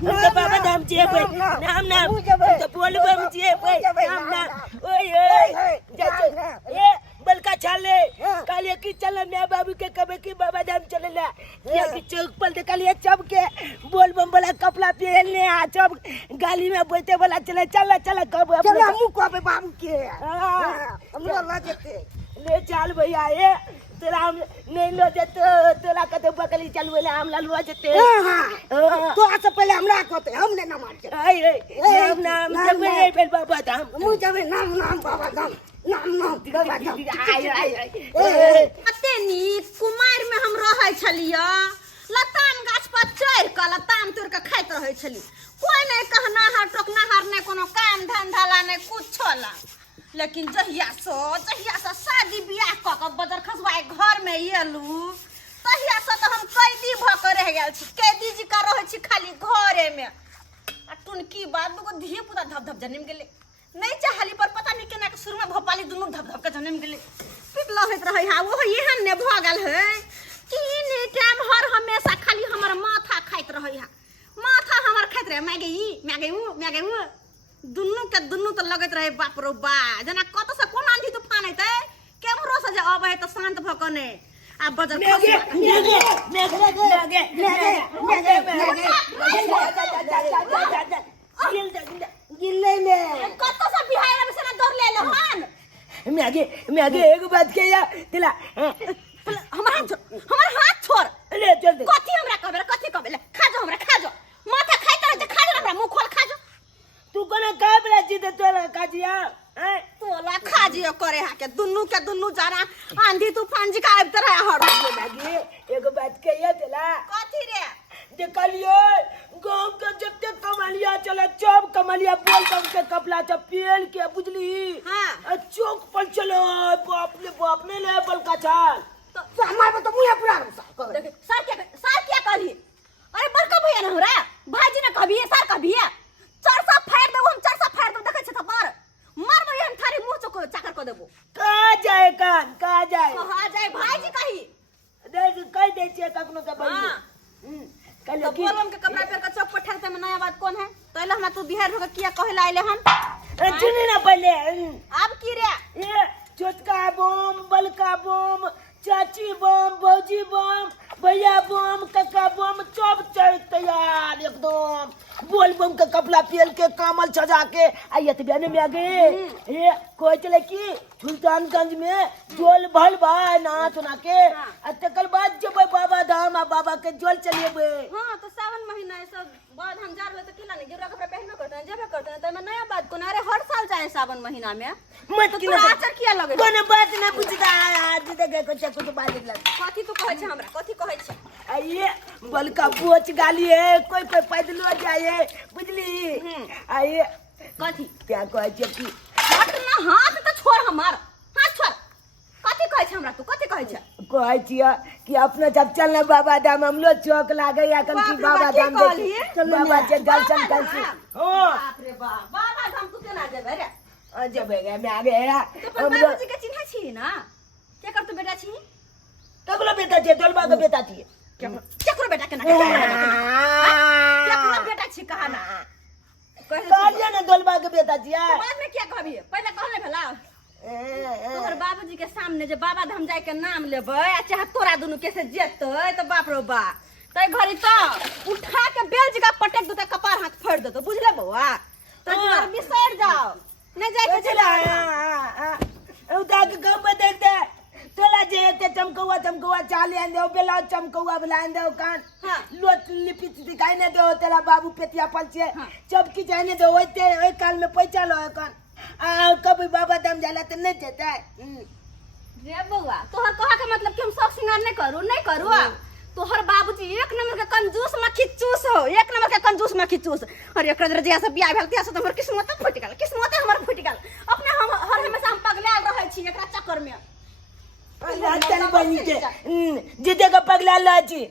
हम तो बाबा धाम जेबै नाम नाम तो बोलबो हम जेबै नाम नाम ओए ओए ए बलका छाले काले की चल मैं बाबू के कबे की बाबा धाम चलेला ये की चौक पर देखलिए चब के बोल बम वाला कपड़ा पहनने आ चब गाली में बैठे वाला चले चल चल कब चल हम कहबे बाबू के हम ला जेते ले चल भैया ए तेरा हम नहीं लो जेते तेरा कते बकली चलवेला हम लो जेते हां तो आज पहले हमरा कहते हमने ना मार के ए नाम जबे बेल बाबा धाम मु जबे नाम नाम बाबा धाम नाम बाबा धाम अते नीक कुमार में हम रहै छलिया लताम गाछ पर चढ़ के लताम तोड़ के खाइत रहै छली कोई नहीं कहना हर टोकना हर नहीं कोनो काम धंधा ला नहीं कुछ ला लेकिन जहिया से शादी बियाह क के बजर खसवाए घर में एलू तहिया से तो हम कैदी भ के रह गेल छी कैदी जी का रहै छी खाली घरे में आ टुन की बात दुगो धिए पुता धप धप जन्म गेले नहीं चाहली पर पता नहीं केना के शुरू में भोपाली दुनु धप धप के जन्म गेले पिटला होइत रहै हा वो एहन ने भ गेल है तीन टाइम हर हमेशा खाली हमर माथा खाइत रहै हा माथा हमर खाइत रहे मैगे ऊ दुनु के दुनु तो लगत रहे बाप रो बा जना कत से कोन आंधी तूफान आइते केमरो से जे अबै त शांत भकने आ बजर गिल्ले में कत से बिहार में से ना दौड़ ले हन मैगे एक बात के या दिला हमर हाथ छोड़ ले चल दे कथी हमरा कहबे खा जो हमरा खा जो माथा खाइत रहे खा जो हमरा मुंह खोल खा जो तू कोना का बला जी दे तोरा काजिया हैं तोला खा जियो करे हा के दुनु जाना आंधी तूफान जी का आबत रहे हर मैगे एक बात के या दिला कथी रे देखलियो गांव के जत्ते कमलिया चले सब कमलिया बोल बम के कपड़ा सब पहन के बुझली हां चौक पर चलो बाप रे बाप ने ले बलका छाल तो हमारे तो मुंह पूरा देख सर क्या कहली अरे बड़का भैया ना हमरा भाजी ने कहबी सर कहबी चरसा फाड़ देबो हम चरसा फाड़ देबो देखै छ त पर मार दो हम थारी मुंह चको चाकर क देबो का जाए कान का जाए कहा जाए भाईजी कही दे कह दे छे कखनो के बई हां कल तो की बोलम के कपड़ा पहन के चौक पर ठहरते में नया बात कौन है तैले हमरा तू बिहार होके किया कहला आइले हम सुनी ना पहले अब की रे ये छोटका बम बलका बम चाची बम भौजी बम भैया बम कक्का बम सब चढ़ तैयार एकदम बोल बम का कपड़ा पहन के कामल सजा के आइए तो बहने में आ गए ये कोई चले की सुल्तानगंज में जोल भल भाई नाच ना के तकर बाद जब बाबा धाम आ बाबा के जोल चलेबे हां तो सावन महीना है सब बाद हम जा रहे तो किला नहीं गिरा कपड़ा पहनबे करते हैं जेबे करते हैं तो मैं नया बात कोना रे हर साल जाए सावन महीना में मत तो आचर किया लगे कोनो बात ना पूछता आज देखे कुछ बात लग कथी तू कहै छ हमरा कथी कहै छ आइए बलका पोच गाली है कोई पैदलो जाए बुझली आइए कथी क्या कहे छे कि हट ना हाथ तो छोड़ हमार हाथ छोड़ कथी कहै छ हमरा तू कथी कहै छ कहे छिए कि अपने जब चलना बाबा धाम हम लोग चौक लागे या कल की बाबा धाम देखे बाबा के दर्शन करके ओ बाप रे बाबा धाम तू केना जेबे रे जब गए मैं आ गया तो पर बाबूजी के चिन्ह छी ना के कर तू बेटा छी कबला बेटा छे डोलबा के बेटा छे केकरो बेटा केना केकरो बेटा छी कहा ना कहलिए ना डोलबा के बेटा छिए बाद में क्या कहबी पहले कहले भला तोहर बाबूजी के सामने जे बाबा धाम जाए के नाम लेबै आ चाहे तोरा दुनु कैसे जेतै तो बाप रो बा तै घड़ी तो उठा के बेल जगह पटक दो त कपार हाथ फाड़ देतो बुझले बौआ तो तुम्हारे बिसर जाओ नहीं जाए के चला उठा के गांव में देख दे तोला जे ते चमकौआ चाल आन दे बेला चमकौआ बुलान दे कान लोट लिपित दिखाई ने दे तेरा बाबू पेटिया पल छे जब की जाने दे ओते ओइ काल में पैसा लो कान आ कभी बाबा धाम जाला त नहीं देता रे बउआ तोहर कहा के मतलब कि हम शौक सिंगार नहीं करू तोहर बाबूजी एक नंबर के कंजूस मक्खी चूस हो एक नंबर के कंजूस मक्खी चूस और एक रजिया से बियाह भेल तिया से हमर किस्मत फुट गेल किस्मत हमर फुट गेल अपने हम हर हमेशा हम पगलाल रहै छी एकरा चक्कर में चल बनी के जीते का पगला लाची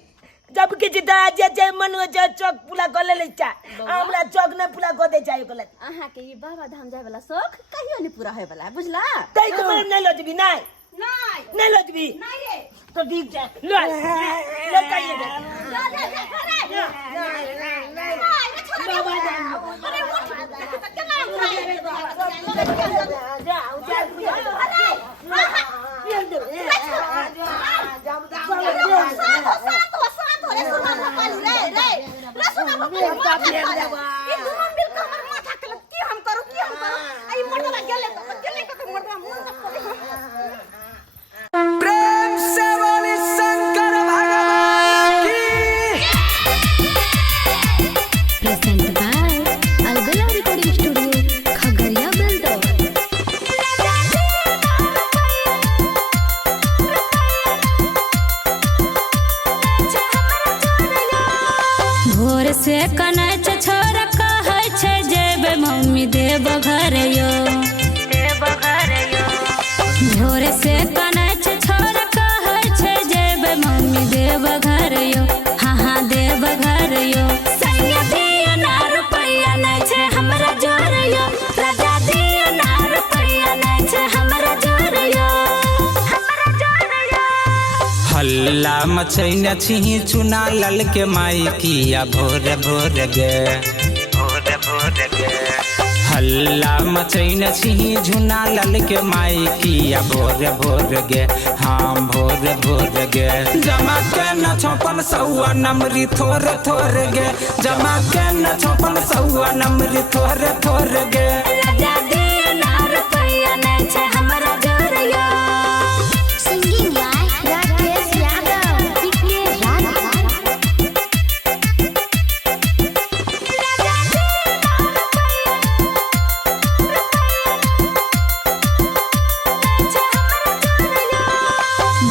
जब के जीता जे मन हो जा चौक पूरा कर ले चा हमरा चौक ने पूरा कर दे चाहिए कोला आहा के ई बाबा धाम जाय वाला शौक कहियो नहीं पूरा होय वाला बुझला तई के मेरे नहीं लजबी नहीं नहीं लजबी नहीं रे तो ठीक है लो कहिए जा मेहका फेर देबा ई दोनों मिल के हमर माथा के की हम करू आई मोटला गेले के मोटला प्रेम से बोली शंकर भगवान की। Present by Albella Recording Studio, Khagaria Beldor. भोर से कनच छोरा कहै छै जेबे मम्मी देव घर यो भोर से कनच छोरा कहै छै जेबे मम्मी देव घर यो हाँ देव घर यो सैया दियो ना रुपैया नै छै हमरा जोर यो राजा दियो ना रुपैया नै छै हमरा जोर यो हल्ला मचैन छी चुना लल के माई किया भोर भोर गे हल्ला मचैन छी झुना लल के माई किया भोर भोर गे हाँ भोर भोर गे जमा के न छपन सौआ नमरी थोर थोर गे जमा के न छपन सौआ नमरी थोर थोर गे राजा दियो ना रुपैया नै छै हमरा जोर यो सिंगिंग बाय राकेश यादव पीके राधा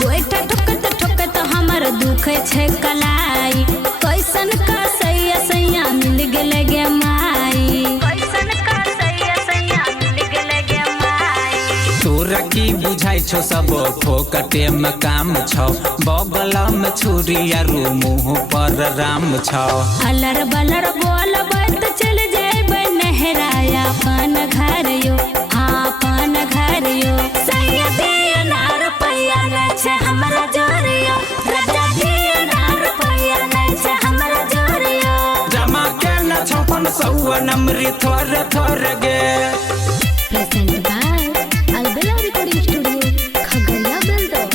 गोइठा ठोकत ठोकत हमर दुखै छै कलाई कैसन का सैया सैया मिल गेले गे माई कैसन का सैया सैया मिल गेले गे माई तोरा की बुझाइ छौ सब फोकटे में काम छौ बगल में छुरी आरु मुँह पर राम छौ अलर बलर बोलबै त चल जेबै नहराया अपन घर यो अपन घर यो सैया दियो ना रुपैया नै छै हमरा जोर यो राजा दियो ना रुपैया नै छै हमरा जोर यो जमा के न छपन सौआ नमरी थोर थोर गे Present by Albella Recording Studio, Khagaria Beldor.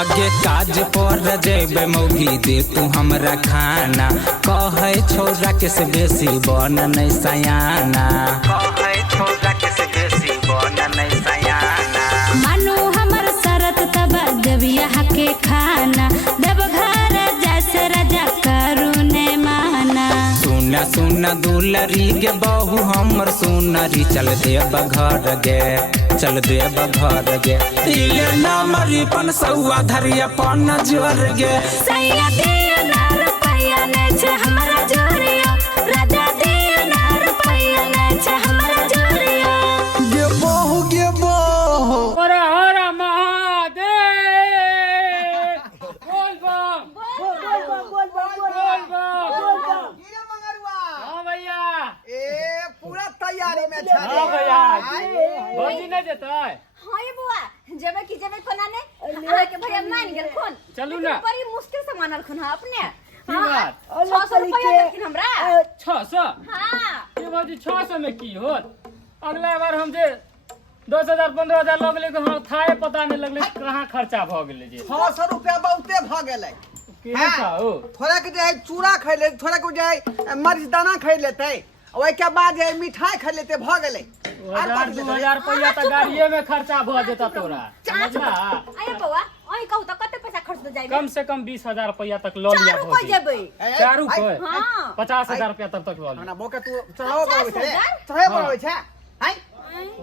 आगे काज पर जेबे मौगी दे तू हमरा खाना कहै छोरा के से बेसी बन नै सयाना कहै छोरा के से बेसी बन नै सयाना मानो हमर शरत तब देविया के खाना देव घर जैसे राजा करू ने माना सुना सुना दुलरी गे बहू हमर सुनरी चल देब घर गे चल देब घर गे इले नमरी पन सौआ धरिया पन जोर गे सैया दियो ना रुपैया नै छै हमरा जोर यो राजा दियो ना रुपैया नै छै हमरा जोर यो गे बहू हर हर महादेव बोल बम बोल बम गिरे मंगरुआ हाँ भैया ए पूरा तैयारी में हाँ छे भैया भौजी नहीं देते हां ये बुआ जेबे की जेबे कोना ने आहा के भैया मान गेल कोन चलू लेकिन ना। बड़ी मुश्किल से मानल खन अपने की बात? 600 रुपया देथिन हमरा 600 हां ये भौजी 600 में की होत अगला बार हम जे 10,000 15,000 लगले के हमरा थाए पता नहीं लगले कहाँ खर्चा भ गेले जे 600 रुपया बहुते भ गेलै के का हो थोड़ा के जे है चूड़ा खाइ ले थोड़ा के जे है मरीच दाना खाइ लेतै ओइ के बाद जे है मिठाई खाइ लेतै भ गेलै 1000 2000 रुपया त गाड़िए में खर्चा भ जेता तोरा समझला आये बउआ ओइ कहू त कते पैसा खर्च हो जाइबे कम से कम 20,000 रुपया तक लो लिया चारू कोई भौजी जेबे चारू कोई हां 50,000 रुपया तक लो लिया ना बोके तू चढ़ाओ पर छै चढ़ाओ पर छै हैं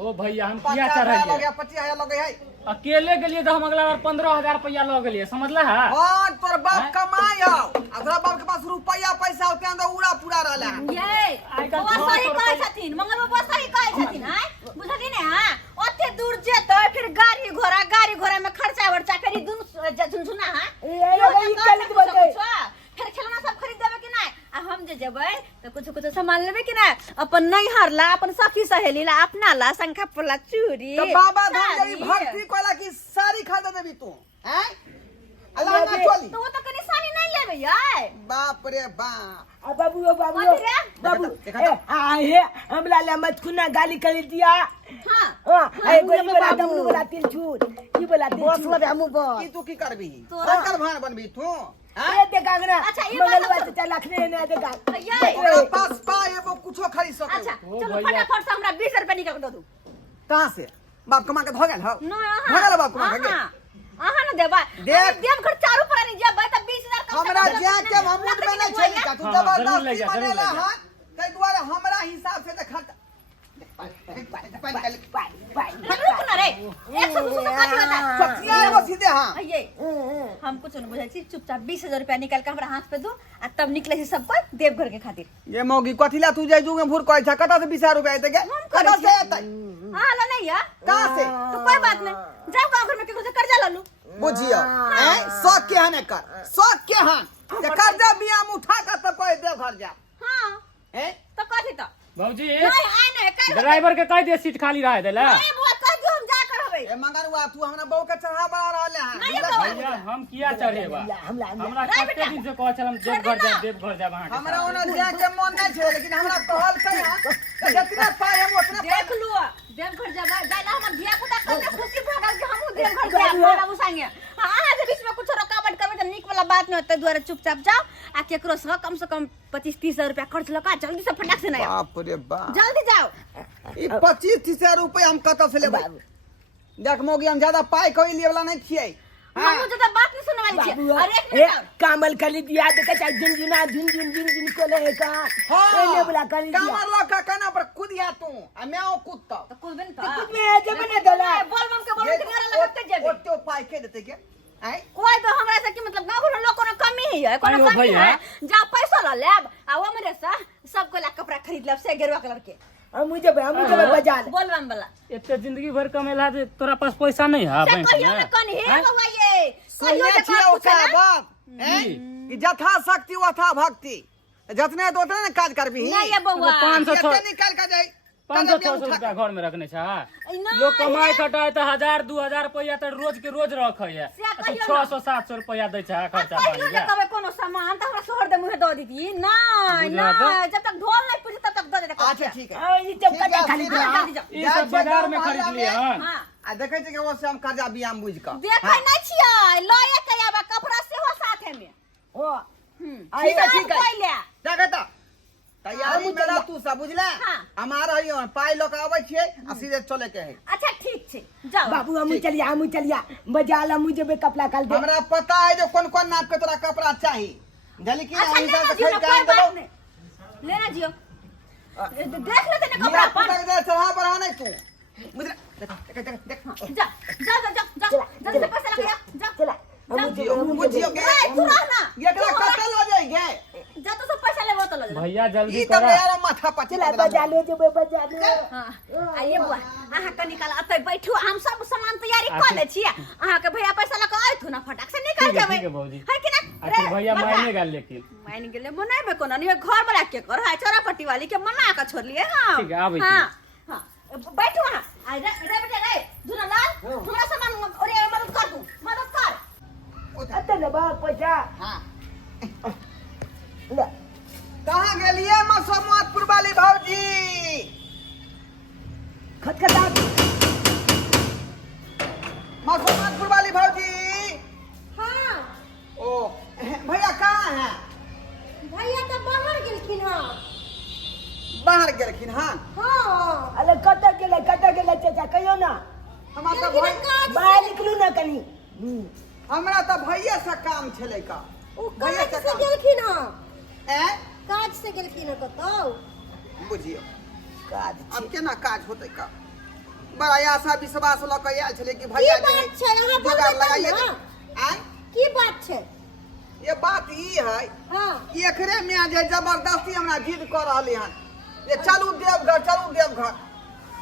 ओ भैया हम किया 50,000 चढ़ाइए लगे 25,000 लगे है अकेले गेलिए तो हम अगला बार 15,000 रुपया लो गेलिए समझला है हां तोर बाप कमाई हो अगला बाप के पास रुपया पैसा होते अंदर उड़ा पूरा रहला ये आइ काल्हि बउआ सही 600 कहै रुपया- छथिन मंगल बाबा सही कहै छथिन हैं बुझली ने हां ओते दूर जेतै फिर गाड़ी घोड़ा में खर्चा वर्चा फेर ई दुनु झुनझुना हां ई गलत बात है। फिर खिलौना सब खरीद देबे कि नहीं आ हम जे जेबै तो कुछ सामान लेबे कि नहीं अपन नहीं हारला अपन सखी सहेली ला अपना ला शंखा पोला चूड़ी तो बाबा धाम साड़ी। जाई भक्ति कोला की सारी खरीद देबी तू हैं अल्लाह ना चोली तो वो तो के निशानी नहीं लेबे यार। बाप रे बाप। बाबू बाबू कथी रे? बाबू देखा तो? हे हमला ले मत खुना गाली कर दिया। हां हां ए कोई बोला दमनु बोला तीन छूट की बोला तीन बस छूट लबे हमू बस की तू की करबी तोरा- शंकर भान बनबी तू ए देखा ना अच्छा, ये बात मंगलवार तो- से चल रखने ने देखा ये ओकरा पास पाए वो कुछो खरीद सके। अच्छा ओ चलो भैया। फटाफट से हमरा 20 रुपया निकाल के दो दू। कहां से बाप कमा के भ गेल हो न भ गेल बाप कमा के आहा न देबा देख। देवघर चारू प्राणी जेबै त 20000 कम हमरा जा के हमूद में नहीं चली का तू हाँ, जरूर ले जबरदस्ती जा, जरूर ले बनेला जा। हां तै द्वारा हमरा हिसाब से देखा रुक न रे 100 काटी होता सचिया वो सीधे हां ये हम कुछ न बुझाई छी चुपचाप 20000 रुपया निकाल के हमरा हाथ पे दो आ तब निकले छी सब कोई देवघर के खातिर। ये मौगी कथिला तू जाय जुगे भूर कहै छ कता से 20 रुपया आते के कता से आते हां ला नहीं या कहां से तो कोई बात नहीं जाओ गांव घर में केकरो से कर्जा ला लू। बुझियो हैं शौक के हने कर शौक के हन जे कर्जा बियाम उठा के त कोई देव घर जा हां हैं तो कथी त भौजी नहीं आए नहीं कर ड्राइवर के कह दिए सीट खाली रहे देला। नहीं बुआ कह दियो हम जा कर हबे ए मंगरुआ तू हमरा बहू के चढ़ा बड़ा रहले हैं नहीं बाबा। भैया हम किया चढ़ेबा हमला हमरा कते दिन से कह छलम देवघर जा वहां हमरा ओना जा के मन नहीं छे लेकिन हमरा कहल छै हां जितना पाए हम उतना देख लो देवघर जाबा जाइला हमर धिया पुता कते खुशी भ गेल कि हमहु देवघर जाब बाबू संगे। हां जे बीच में कुछ रुकावट करबे त निक वाला बात नहीं होते द्वारा चुपचाप जाओ आ केकरो से कम 25-30 रुपया खर्च लगा जल्दी से फटाक से नहीं आओ बाप रे बाप जल्दी जाओ। ई 25-30 रुपया हम कत से लेबै देख मोगी हम ज्यादा पाई कोई लिए वाला नहीं छियै हमहु ज्यादा बात नहीं सुनने वाली बाबू छी। अरे एक ए मिनट कामल कली दिया देखे चाहे झुनझुन को ले का ए बोला कली दिया कामर लका कना पर कुदिया तू आ मैं कूदता तो कुछ दिन का कुछ में जब ने दला बोल मम के बोल के घर लगते जेबे ओतो पाई के देते के आई कोई तो हमरा से की मतलब गांव घर लोग कोनो कमी है कोनो अरे ओ कमी भैया। है जा पैसा ला लेब आ वो मेरे से सब को ला कपड़ा खरीद लेब से गेरुआ कलर के हम मुझे बाजार बोल बम वाला एते जिंदगी भर कमेला जे तोरा पास पैसा नहीं है से बैंक कहियो में न कनी हे हैं? बउआ ये कहियो सुनिए जे छियै कुछ ओकरा ना बात हैं कि जथा शक्ति वथा भक्ति जतने तो उतने काज करबी नहीं ये बउआ 500 एते निकाल के जाई 500-600 रुपया घर में रखने छा नहीं, लोग कमाई खटाई तो 1000-2000 रुपया तो रोज के रोज रखे है से कहियो ना। 600-700 रुपया दे छा खर्चा कहियो पानी जे के। कबे कोनो सामान त हमरा शहर दे मुहे द दीती नहीं बुझला तो? नहीं जब तक ढोल नहीं पूरी तब तक दे दे अच्छा ठीक है ये चुप कर खाली ठीक है, दिया जल्दी जाओ। ई सब बाजार में खरीद लिए हन हां आ देखे छै कि वो से हम कर्जा बियाम बुझ के देखै नहीं छियै लए के आबा कपड़ा सेहो साथे में ओ ठीक है, ठीक है। पहिले देखे तो तैयारी मेरा तू सब बुझले हाँ। हमारा ही पाई लोग आवे छियै आ सीधे चले के है अच्छा ठीक छै जाओ बाबू हम चलिया बाजार मुझे बे कपड़ा कल दे हमरा पता है जो कौन कौन नाप के तोरा कपड़ा चाहिए जल्दी की अच्छा हम लेना हिसाब से जियो खरीद के कोई आन बात देबो नहीं लेना जियो देख लेते ना कपड़ा कपड़ा अपन दे चढ़ा बढ़ा नहीं तू बुझले देख जा जा जा जा जा जल्दी से पैसा लगा जा चला बुझियो के रे तू रह ना एकरा कतल हो जाएगे जा तो सब पैसा लेबो तो ले भैया जल्दी ई तब करा यार माथा पच्ची चला बाजार ले जेबे बाजार हां आइए बुआ अहाँ कनी काल अतै बैठू हम सब सामान तैयारी कर ले छियै अहाँ के भैया पैसा लगा आइथु ना फटाक से निकाल ठीक है, जेबै ठीक है भौजी। है कि ना आखिर भैया मायने गेल लेकिन मान गेले मनाई में कोनो नहीं घर वाला के कर है चौरापट्टी वाली के मना के छोड़ लिए हां ठीक है, आबै छी। हां हां बैठू वहां आ रे बेटा रे धुनालाल हमरा सामान ओरे मदद कर तू मदद कर अते न बा पैसा हां ले कहां गेलिए मसोमतपुर वाली भौजी खटखटा मसोमतपुर वाली भौजी हां ओ भैया कहां है भैया तो बाहर गेलखिन हां बाहर गेलखिन हां हां अरे कत गेले चाचा कहियो ना हमरा तो बाहर निकलू ना कनी हमरा तो भैया से काम छले का उ भैया काज से से काम गेलखिन हां हैं काज से गेलखिन कतौ बुझियो काज अब केना काज होते का बड़ा आशा विश्वास ल के आयल छले कि भैया की बात छै अहाँ जोगाड़ बोलबै लगाइए तब ना। आय की बात छै ये बात ई है हां कि एकरे में जे जबरदस्ती हमरा जिद कर रहले हन ये चलू देवघर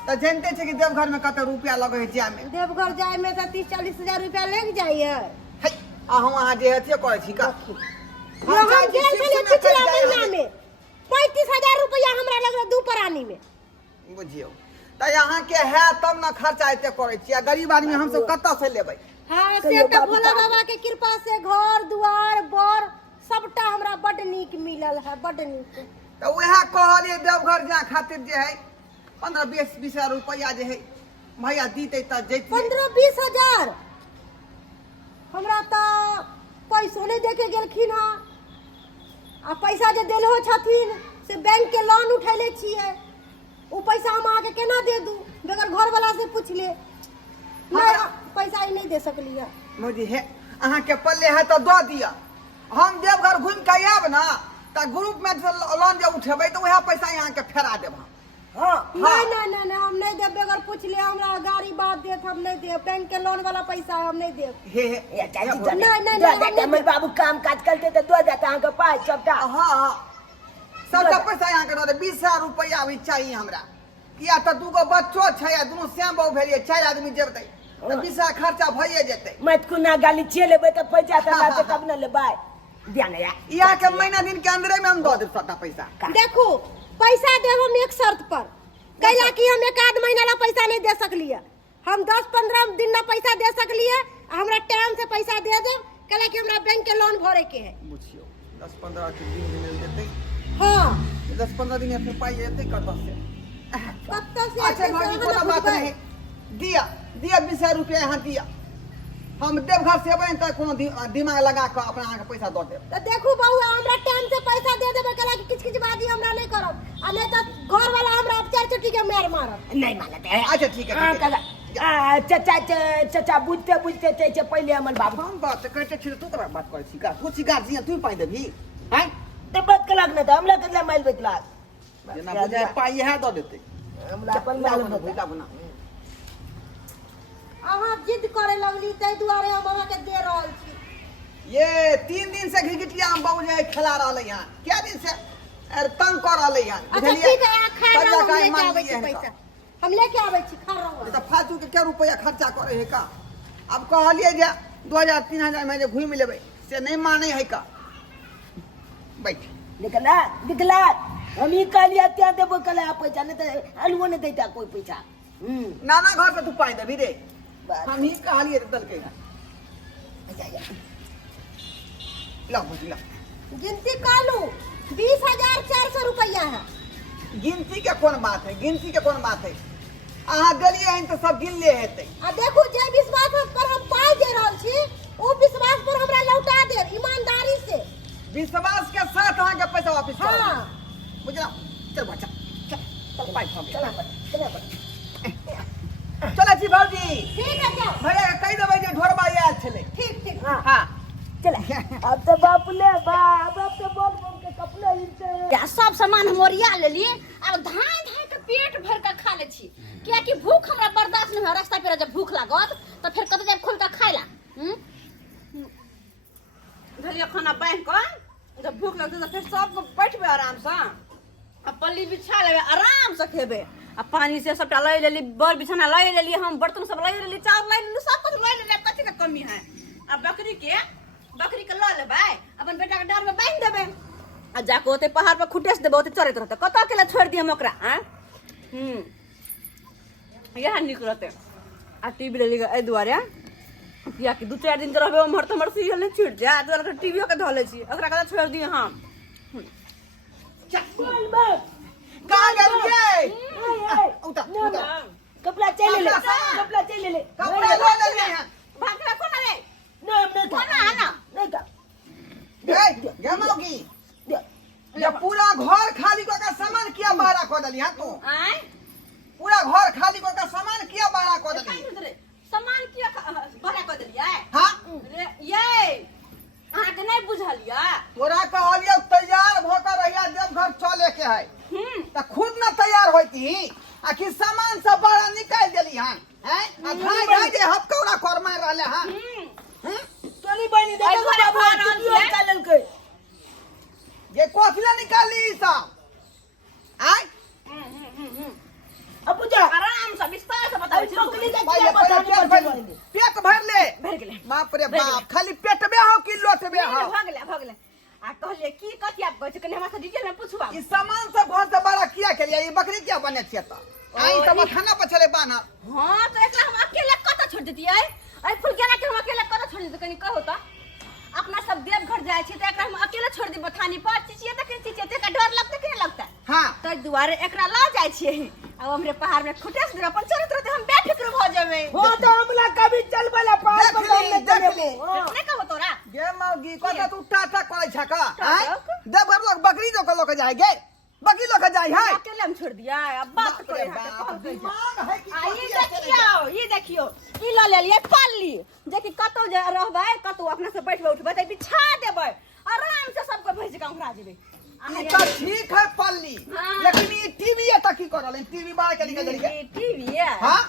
तो जानते छे कि देवघर में कते रुपया लगे है जाय में देवघर जाए में तो 30-40 हजार रुपया लग जाइए है अहूं वहां जे हथिए करे छी का हम गेल छलिए पिछला महीना में 35,000 रुपया हमरा लग दू परानी में बुझियो तो यहाँ के है तब ना खर्चा एते करे छियै, गरीब आदमी हम सब कत्ता से लेबै। हाँ से तो भोला बाबा के कृपा से घर दुआर बर सबटा हमरा बड नीक मिलल है, बड नीक। तो वह कहलिए देवघर जा खातिर जे है 15-20 हजार रुपया जे है भैया दीते त जैती। 15-20 हजार हमरा तो पैसो नहीं देके गेलखिन है, आ पैसा जे देलहो छथिन से बैंक के लोन उठैले छियै, वो पैसा हम आके केना दे दू बगैर घर वाला से पूछ ले। नहीं पैसा ही नहीं दे सकली है। मोदी है अहाँ के पल्ले है तो दो दिया, हम देवघर घूम के आब ना तो ग्रुप में लोन जे उठेबै तो वह पैसा यहाँ के फेरा देब। हाँ नहीं नहीं नहीं नहीं, हम नहीं देब बगैर पूछ ले। हमरा गाड़ी बात देत हम नहीं देब, बैंक के लोन वाला पैसा है हम नहीं देब। हे ये चाची नहीं, नहीं, नहीं, दो हम जाता नहीं हमर बाबू काम काज करते तो दो जाता अहाँ के पास सबटा। हाँ सबटा पैसा यहाँ के 20,000 रुपया भी चाहिए हमरा, किया तो दूगो बच्चो छै, दुनू श्याम बाबू भेलिए, 4 आदमी जेबै तो 20,000 खर्चा भइए जेतै। मत कुना गाली छे लेबै तो पैसा तो लाते तब न लेबै। ध्यान या यहाँ के महीना दिन के अंदरे में हम दो देब सबटा पैसा। देखो पैसा देब हम एक शर्त पर, कैला कि हम एक आध महीना ला पैसा नहीं दे सकलिए, हम 10-15 दिन ला पैसा दे सकलिए। हमरा टाइम से पैसा दे देब, कैला कि हमरा बैंक के लोन भरे के है। बुझियो 10-15 दिन मिल जेतै। हाँ 10-15 दिन में पाई जेतै कतऽ से। कत्ता से अच्छा भाभी कोना बात नहीं, दिया 20,000 रुपया यहाँ दिया, हम देवघर से अबै त कोनो दिमाग लगा के अपना अहाँ के पैसा दऽ देब। तो देखू बहू हमरा टाइम से पैसा दे देबे, कैला कि किछ बाजी हमरा नहीं करब, आ नहीं तो घर वाला हमरा 4 चुट्टी के मार मारब। नहीं मानते है। अच्छा ठीक है, हाँ, ठीक है। काका, चाचा बुझते बुझते ते पहले हमर बाबू हम बात कहते छी तू करा बात करै छी का, तू छी गार्जियन तू पाई देबी हैं, तो बात कलाक न त हमला कतला माइल बेतला जेना बुझाय पाई है दऽ देतै। हमला अपन मालूम होता। भैला बना अहाँ जिद करे लगली तै दुआरे हम अहाँ के दे रहल छी। ये 3 दिन से घिघिटिया हम बाबू जे खेला रहले यहाँ, क्या दिन से तंग कर रहले यहाँ। अच्छा ठीक है, यहाँ खा रहा हम लेके आबै छी पैसा, हम लेके आबै छी, खा रहा हूँ। तो फालतू के क्या रुपया खर्चा करे है का। अब कहलिए जे 2,000-3,000 में जे घूम लेबै से नहीं माने है का। बैठ निकला निकला हम ही कहलिए त्या देबो कला पैसा नहीं तो अलुओ नहीं देता कोई पैसा। नाना घर से तू पाई देबी रे, हम ही कहलिए दल के ला बुझला। गिनती कालू 20,400 रुपया है। गिनती के कौन बात है, गिनती के कौन बात है, अहाँ गलिए हन तो सब गिन ले हेतै। आ देखू जे विश्वास पर हम पाई दे रहल छी, ओ विश्वास पर हमरा लौटा देब ईमानदारी से। विश्वास के साथ अहाँ के पैसा वापस कर। हाँ बुझला, चल बच्चा चल पाई हम चला चला छी भौजी, ठीक है जाओ। भैया के कहि देबै जे ढोरबा आयल छलै। ठीक ठीक। हाँ चला अब तो बाप ले बाप अब तो बोल बोल के कपड़े इनसे या सब सामान हम ओरिया लेली, अब धाय धाय के पेट भर के खा ले छी, किया कि भूख हमरा बर्दाश्त नहीं हो। रास्ता पे जब भूख लागत तो फिर कत जाब खोल के खाइला। धलिया खाना बांध के जब भूख लगते तो फिर सब बैठबे आराम से, आ पल्ली बिछा लेबे आराम से खेबे, आ पानी से सबटा लै लेली, बर बिछाना लै लेली, हम बर्तन सब लै लेली, चाउर लै लेली, सब कुछ लै लेली। कथी के कमी है। अब बकरी के ल लेबै, अपन बेटा के डार में बांध देबै, आ जाके ओते पहाड़ पर खुटेस देबै, ओते चरैत रहतै। कतऽ के लिए छोड़ दियम ओकरा। यह निक रहतै। आ टीवी ले एहि दुआरे किया कि 2-4 दिन रहबै उम्हर तो हमर सीरियल नहीं छूट जाए, दुआरे टीवीओ के धऽ लै छी, ओकरा कतऽ छोड़ दिय हम। बोल बाप कहाँ गेलिए उता कपड़ा चले ले कपड़ा चले ले कपड़ा ले लेलिए हैं। भागला कोना रे ना नहीं कोना आना नहीं का गे मौगी, ये पूरा घर खाली को का सामान किया बाहर को दली हां तू। आय पूरा घर खाली को का सामान किया बाहर को दली। सामान किया बड़ा कर देलियै। हां रे ये अहाँ के नहीं बुझलिया। तोरा कहलिए तैयार भोकर रहिया देवघर चले के है, त खुद न तैयार होती आ कि सामान सब बड़ा निकाल देली हन हैं। आ भाई भाई जे हपकौड़ा कर मार रहले हां। तोरी बनी देखो घरे बाबू खा रहल तू छियै। निकाल के ये कोथिला निकाली ई सब आय। अब बुझा आराम से विस्तार से बताबै छी। पकड़ी के भाई क्या बतानी पड़ती पेट भर ले। भर गेलै बाप रे बाप, खाली पेटबे हो कि लोटबे हो। भऽ गेलै। आ कहले की कथि आप कहै छै कने हमरा से डिटेल में पूछबा ई सामान सब घर से बड़ा किया के लिए ई बकरी क्या बने छिए त आई सब खाना पर चले बाना हां तो एकरा हम अकेले कत छोड़ देतियै अरे फुलगेना के हम अकेले कत छोड़ देतियै कनी कहो त अपना सब देवघर जाय छी त एकरा हम अकेले छोड़ दी बथानी पर चिचिए त के चिचिए त का डर लगते कि नहीं लगता हां तो दुआरे एकरा ला जाय छी अब हमरे पहाड़ में खुटेस दे अपन चरित्र ते हम बेफिक्र भ जाबे हो तो हमला कभी चल वाला पार पर हमने चलेबो नहीं कहो तोरा गे मौगी कत तू टाटा करे छ का आई देवघर लोग बकरी जो के लोग जाए गे बकरी लोग जाए है अकेले हम छोड़ दिया अब बात करे दिमाग है कि ये देखियो ई ला ले लिए पाली जे कि कतो जे रहबै कतो अपना से बैठबै उठबै त बिछा देबै आराम से सबको भेज के उखरा जेबै ई त ठीक है पल्ली लेकिन ई टीवी है त की करल टीवी बाहर के निकल गई टीवी है हां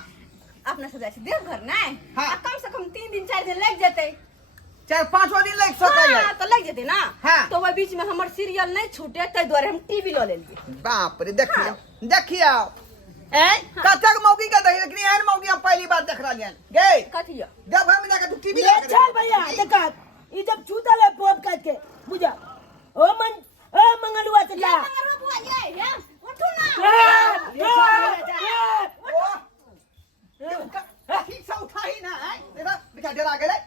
अपना से जाय छी देवघर नहीं हाँ। कम से कम 3 दिन 4 दिन लग जेतै 4-5 दिन लग सकै है हां तो लग जेतै ना हाँ। तो वो बीच में हमर सीरियल नहीं छूटे तै द्वारे हम टीवी ल लेलिए बाप रे देखियो ए कतक मौगी का दही लेकिन एहन मौगी हम पहली बार देख रहलियन गे कथिया देवघर में जाके तू टीवी ले चल भैया देखा ई जब छूतल है पोप काट के बुझा ओ मंगलुआ से जा मंगरवा बुआ ये उठू ना ठीक से उठाई ना है देखा दिखा डरा गेले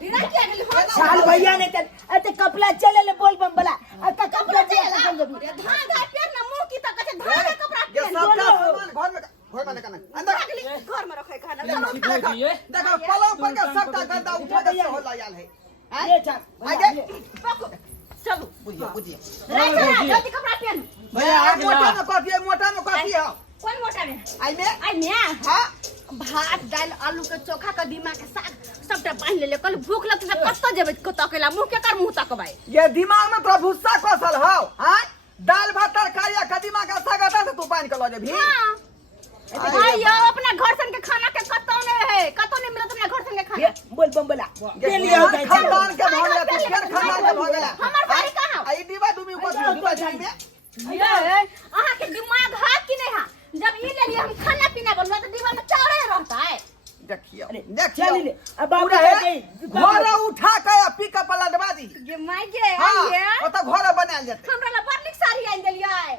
बिना के गेल हो साल भैया ने चल अते कपड़ा चले ले बोल बम बला अते कपड़ा चले धान धा पेर ना मुंह की तक धान के कपड़ा ये पहन सब का सामान घर में करना अंदर घर में रखे खाना देखा पलंग पर का सबटा गंदा उठा के हो लायल है ये चल आगे पको चलो बुझिए जल्दी कपड़ा पहन भैया मोटा में कॉफी है कौन मोटा में आई में हां भात दाल आलू के चोखा के दीमा के साग सबटा बांध ले कल भूख लगत त कत्तो जेबै कत अकेला मुंह के कर मुंह तकबै ये दिमाग में तो भुस्सा कसल हो हां दाल भात तरकारी कदीमा का साग आता से तू पानी के लो जे भी हां यो अपना घर सन के खाना के कत्तो नहीं है कत्तो नहीं मिलत अपना घर सन के खाना बोल बम बला ले लिया खानदान के भोग तू फिर खानदान के भोग हमर बारी कहां आई दीवा दुमी को में ये अहाँ के दिमाग है कि नहीं है जब ये ले लिए हम खाना पीना बनवा तो दीवार में चावल रहता है देखियो चल ले अब बाबू घर उठा के पिकअप लदवा दी ये माय के हां ये ओ त घर बनाल जते हमरा ला बर्निक साड़ी आइन देलियै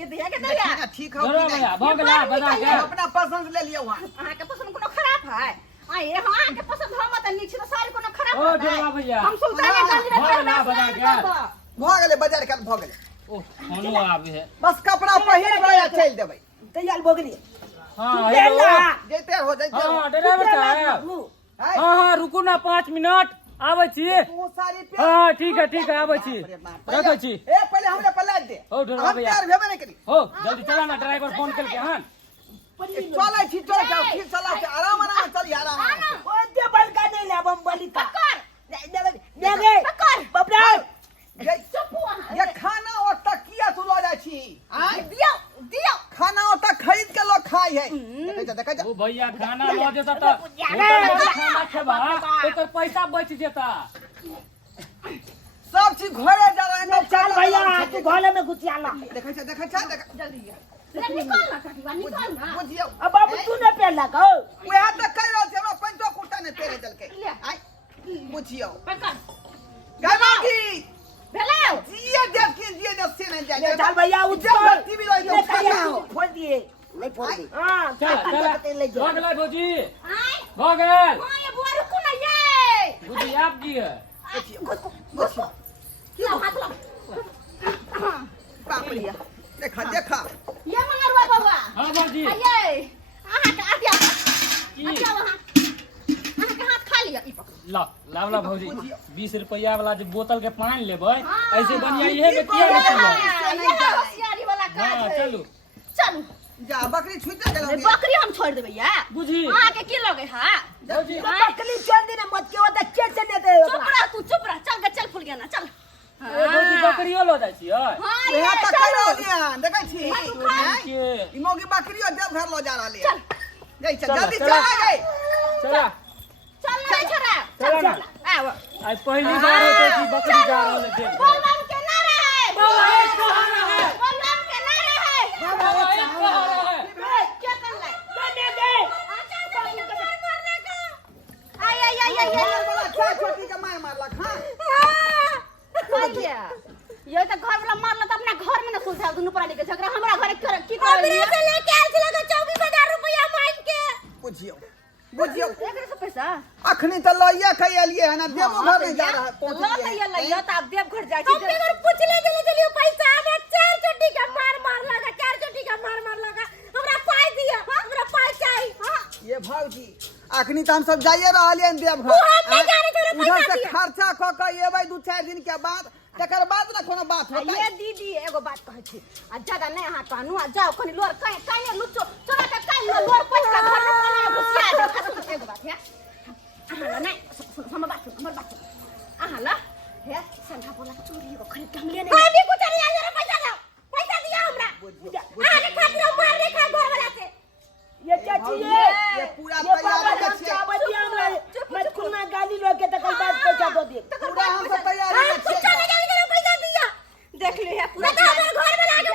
ये दिया के दिया ठीक हो जरा भैया भगला बजा के अपना पसंद ले लियो वहां अहाँ के पसंद कोनो खराब है आए अहाँ के पसंद हम त नीचे तो साड़ी कोनो खराब ओ है देवा भैया हम सुल्तान गंज रे भगला बजा के भ गेले बाजार का भ गेले ओ खानो आवे है बस कपड़ा पहिर के चल देबै तैयार भोगली हां हेलो जैते हो जैते हां ड्राइवर साहब हां रुकू ना 5 मिनट आबै छी तू सारी पे हां ठीक है आबै छी रखै छी ए पहले हमरे पलाट दे ओ ड्राइवर भैया हम भेबे नहीं करी हो जल्दी चला ना ड्राइवर फोन करके हां चले छी चले जाओ फिर चला के आराम चली आराम ओ दे बलका नहीं ले बम बली का पकड़ दे दे बबरा ये खाना और तकिया तू लो जा छी दियो खाना और तक खरीद के लोग खाई है देखा जा ओ भैया खाना ल देता त होटल में खाना खेबा एकर पैसा बच जेता सब चीज घरे जा रहे हैं चल भैया तू घोले में घुसिया ला देखा जल्दी निकल ना कटिवा निकल ना बुझियो अब बाबू तू ने पहला को वह तक कह रहा हमरा पंचो कुटा ने पेरे दल के आई बुझियो पकड़ गमागी भेलो जिए देख के जिए दस से नहीं जाए चल भैया जब टीवी लो तो खाओ फोड़ दिए नहीं फोड़ दी हां चल भगला भौजी आए भगल हां ये बुआ रुको ना ये भौजी आप की है लो हाथ लो बाप रे देखा ये मंगरवा बाबा हां भौजी ये आहा के आटिया की आटिया वहां आहा के हाथ खा लिया ई पकड़ ला भौजी 20 रुपया वाला जो बोतल के पानी लेबै ऐसे बनिया इहे के किया नहीं ये होशियारी वाला काज हां है चलू जा बकरी छूट के नहीं बकरी हम छोड़ देबै या बुझी आहा के की लगे हां भौजी बकरी छोड़ देने मत के होता कैसे लेते चुप रह चल के चल फुल गया ना चल ए भौजी बकरियो लो जाइ छियै हां यह ये तक चल कह रहा देखै छी के ई मोगी बकरियो जब घर लो जा रहले चल जई चला, जल्दी चला। चला गई चला चल नहीं छोड़ा चला ना आओ आज पहली बार होते कि बकरी जा रहल है देख बोलबम के ना रहे बोलबम कहाँ रहे? बोलबम के ना रहे क्या कर ले देने दे अच्छा बाबू के मारने का आई मार वाला छोटी के मार मारलक हां भैया ये तो घर वाला मारला तो अपना घर में ना सुलझाओ दोनों प्राणी के झगड़ा हमरा घरे की कर रही है लेके आल छला का 24000 रुपया मांग के बुझियो बुझियो एकरे से पैसा अखनी तो लइया खै एलिए है ना देवो घर में जा रहा है लो तैया लइया त आप देव घर जाई छी हम अगर पूछ ले चलियो पैसा हमरा 4 चोटी का मार लगा 4 चोटी का मार लगा हमरा पाई दिया हमरा पाई चाहिए ये भौजी अखनी तो हम सब जाइए रहलिए देव घर उधर से खर्चा क के एबै 2-4 दिन के बाद तकर बाद ना कोनो बात होतै ये दीदी एगो बात कहै छी आ ज्यादा नहीं हाथ पानु आ जाओ खनी लोर काई लुचो चोरा के काई लोर पैसा घर में कोना घुसिया दे एगो बात है आहा नहीं हमर बात आहा ला हे संखा बोला चोरी को खरीद के हम लेने कोई भी कुछ नहीं आ पैसा दिया हमरा आगे खातिर मार दे खा घर वाला से ये चाची ये पूरा तैयार हम छे क्या बतिया हमरा मैं कुना गाली लोके त कई बात पैसा दो दे पूरा हम सब तैयारी में छे चले जाने पैसा दिया देख ले है पूरा हमर घर वाला के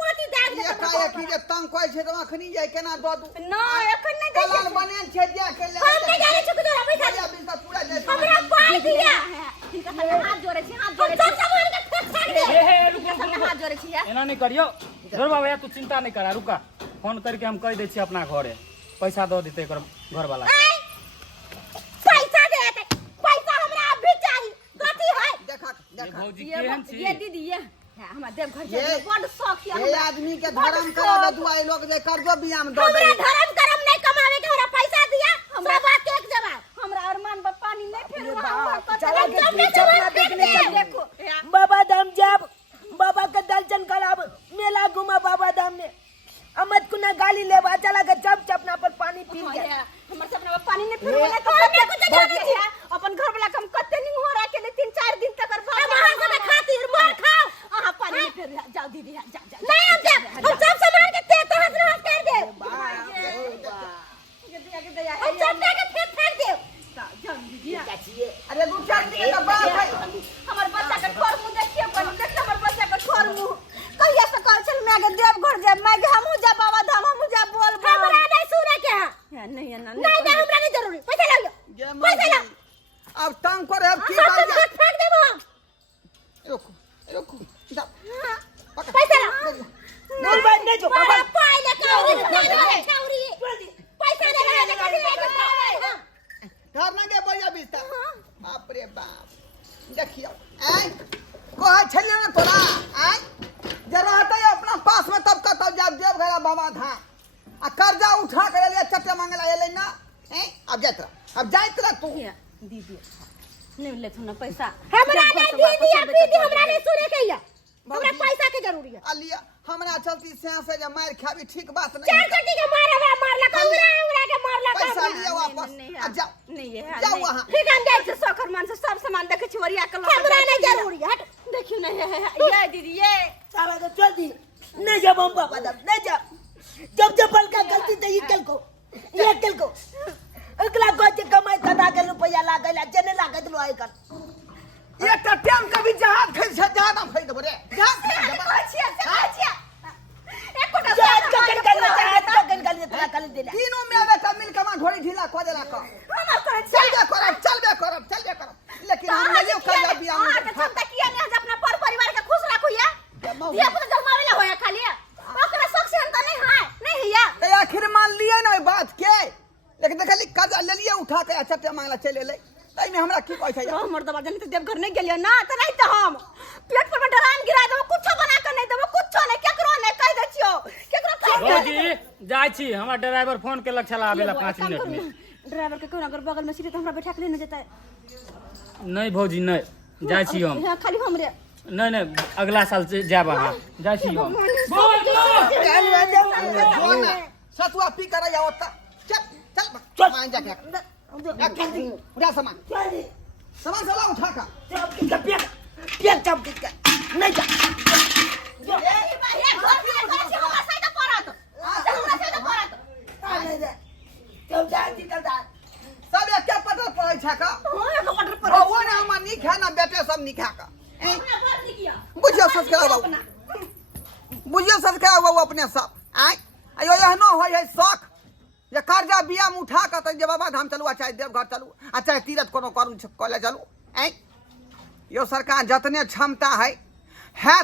पाटी दाग दे ये काहे की जे तंग कोइ छे त अखनी जाय केना द दू ना एखन नहीं दे कलाल बने छे दिया के ले हम नहीं जाने छी तोरा पैसा या बिल त पूरा दे हमरा पाई दिया ठीक है हाथ जोड़े छी सब सामान के फेंक छाड़ दे हे रुको हाथ जोड़े छी एना नहीं करियो जोर बाबा तू चिंता नहीं करा रुका फोन करके हम कह दे छी अपना घरे पैसा दो देते कर घर वाला पैसा दे पैसा हमरा अभी चाहिए कथी है देखा ये भौजी केहन छी ये दीदी ये हमरा देव घर जाए बड़ शौक है ये आदमी के धर्म करा दे दुआई लोग जे कर्जो बियाम दो दे हमरा धर्म करम नहीं कमावे के हमरा पैसा दिया हमरा बात एक जवाब हमरा अरमान बा पानी नहीं फेर चला के चला देखने देखो बाबा धाम जब बाबा का दर्शन कराब मेला घुमा बाबा धाम में अमत कुना गाली लेवा चला के चपना पर पानी पी गया हमर सपना में पानी नहीं फेर वाला तो कुछ जाने छी अपन घर वाला हम कते नहीं हो रहा के 3-4 दिन तक बाद वहां से खातिर मार खाओ आहा पानी नहीं फेर जाओ दीदी जा नहीं हम सब सामान के ते तहत हाथ कर दे हम सब के फेंक दे जाओ दीदी चाची अरे 2-4 दिन के बाद है हमर बच्चा के ठोर मुंह देखिए अपन देख हमर बच्चा के ठोर मुंह कहिया से कल चल मैं के देव घर जाए मैं के हमहू जा बाबा धाम हमहू जा बोल हमरा नहीं सुने के है नहीं नहीं हमरा नहीं जरूरी पैसा ले लो पैसा लो अब तंग करे अब की बात जा फेंक देबो रुको जा पैसा लो नहीं जो बाबा पाई ले के छौरी पैसा दे घर ना के बोलिया बिस्ता बाप रे बाप देखियो आई कोहा छले ना तोरा आई जे रहते अपना पास में तब का तब जा देव घर बाबा धाम आ कर्जा उठा के ले चट्टे मांगला एले ना हैं अब जाइत रह तू दीदी नहीं ले तू ना पैसा हमरा नहीं दीदी हमरा नहीं सुने के या हमरा पैसा के जरूरी है अलिया हमरा चलती से से जे मार खाबी ठीक बात नहीं चार चट्टी के मारला हमरा के मारला पैसा लिया वापस आ जाओ नहीं है जाओ वहां ठीक है जाए से सोखर मान से सब सामान देखे छिवरिया के हमरा नहीं जरूरी है हट देखियो नहीं है ये दीदी ये साला तो चल दी नहीं जब हम बाबा धाम नहीं जब बल का गलती तो ये कल को अगला को कमाई कदा के रुपया लागला जने लागत लो आई कर ये टट्टियम कभी जहाज खै छ जहाज हम खै देबो रे जहाज जहाज ककन गली तोरा कल देला तीनों में बेटा मिल के मा ढोरी ढीला क देला का चलबे करब लेकिन हम नहीं कर बिया हां तो क्षमता किया ने अपना परिवार के खुश रखो या ये अपना जमावेला होया खाली ओकरा शौक से अंत नहीं है या ते आखिर मान लिए ना बात के लेकिन देखली कर्जा ले लिए उठा के चट्टे मांगला चले ले तई में हमरा की कहै छै हमर दबा जन देव घर नहीं गेलियो ना तो नहीं तो हम प्लेट पर डरान गिरा देबो कुछ बना के नहीं देबो कुछ नहीं केकरो नहीं कह दे छियो केकरो कह भौजी जाय छी हमरा ड्राइवर फोन केलक छला आबेला 5 मिनट में ड्राइवर के कोना अगर बगल में सीटे तो हमरा बैठा के लेने जेतै नहीं भौजी नहीं जाय छी हम खाली हमरे नहीं अगला साल से जाब अहाँ जाय छी हम सतुआ पी कर या ओता चल मान जा के उठा सामान साला उठा का पेट चप के नहीं जा ए भाई घर में कर छी हमरा साइड परत हमरा साइड परत नहीं जा तब जा जी तब सब एक पटर पड़ै छ का एक पटर पर वो ना हम नहीं खाना बेटे सब नहीं खा का हमरा भर दी किया बुझियो सच बाबू अपने सब आय अयो एहनो होय है शौक ये कर्जा बिया में उठा के जे बाबा धाम चलू आ चाहे देवघर चलू आ चाहे तीरथ कोनो करू कॉलेज चलू आय यो सरकार जतने क्षमता है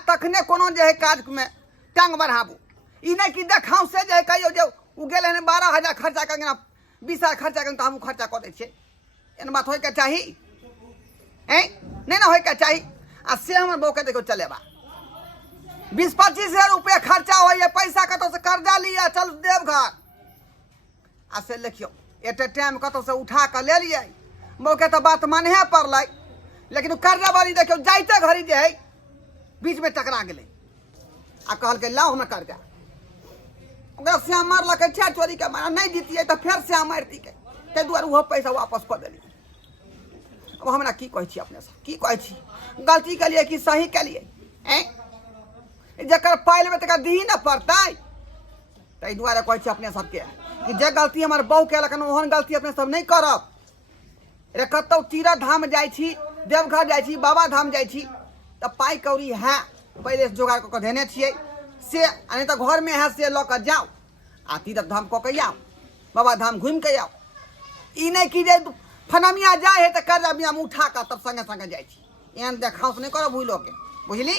तखने कोनो जे है काज में टांग बढ़ाबू। ई नहीं कि देखाऊ से जे है कहियो जे उ गेल है 12,000 खर्चा करना 20,000 खर्चा करना तो हम खर्चा कर दे छे। एन बात होय के चाही नहीं ना होय के चाही। आ से हमर बौ के देखो चलेबा 20-25,000 रुपया खर्चा होइए, पैसा कतौ से कर्जा लिया चल देवघर। आ से लिखियो एट टाइम कतौ से उठा के ले लिए बौ के तो बात मानहे पड़लै, लेकिन कर्जा वाली देखियो जाइते घड़ी जे है बीच में टकरा गेलै आ कहल के लाओ हमें कर्जा। ओकरा श्याम मारलकै छे चोरी के मारा नहीं जीतिए तो फिर श्याम मारती के ते दुआरे वो पैसा वापस कर देली। अब हमरा की कहै छी अपने से की कहै छी, गलती के लिए कि सही के लिए जकर पाइल में तक दी न पड़तै। ताहि दुआरे कहै छी अपने सबके कि जे गलती हमर बहू केलक ओहन गलती अपने सब नहीं करब। रे कतौ तीरथ धाम जाइ छी, देवघर जाइ छी, बाबा धाम जाइ छी तो पाई कौड़ी है पहले जोगाड़ कऽ देने छियै से, नहीं तो घर में है से लऽ जाओ आ तीरथ धाम कऽ के आओ, बाबा धाम घूम के आओ। ई नहीं कि जे फनमिया जाए है तो कर्जा बिया में उठा कर तब संगे संगे जाइ छी। एहन देखाउस नहीं करब भूलो के, बुझली।